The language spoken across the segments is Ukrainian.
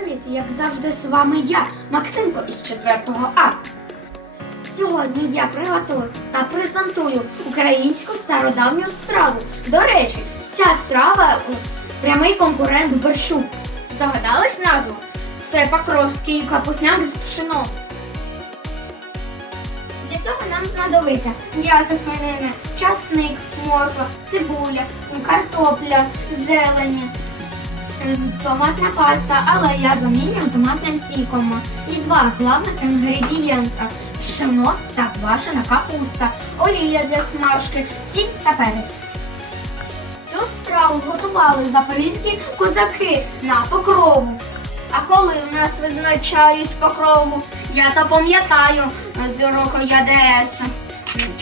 Привіт, як завжди, з вами я, Максимко із 4 А. Сьогодні я приготую та презентую українську стародавню страву. До речі, ця страва прямий конкурент борщу. Здогадались назву? Це покровський капусняк з пшеном. Для цього нам знадобиться м'ясо свинини, часник, морква, цибуля, картопля, зелені, томатна паста, але я замінюю томатним сіком. І два головних інгредієнта пшено та квашена капуста, олія для смажки, сіль та перець. Цю страву готували запорізькі козаки на покрову. А коли в нас визначають покрову, я то пам'ятаю з року ЯДС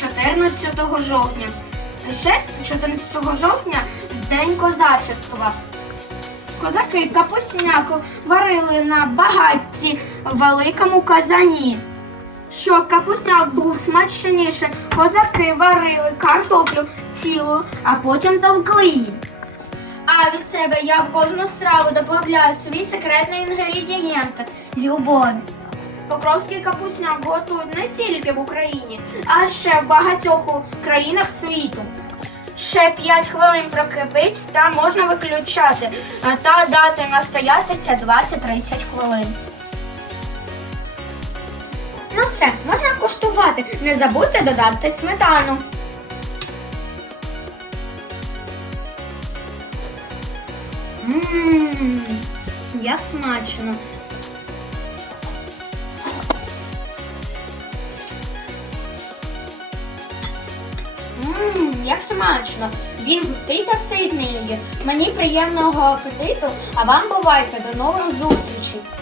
14 жовтня. Ще 14 жовтня День козачества. Козаки капусняку варили на багатці великому казані. Щоб капусняк був смачніше, козаки варили картоплю цілу, а потім товкли її. А від себе я в кожну страву додаю свій секретний інгредієнт любов. Покровський капусняк готують не тільки в Україні, а ще в багатьох країнах світу. Ще 5 хвилин прокипить та можна виключати та дати настоятися 20-30 хвилин. Ну все, можна куштувати. Не забудьте додати сметану. Ммм, як смачно. Як смачно. Він густий та ситний. Мені приємного апетиту, а вам бувайте до нових зустрічей.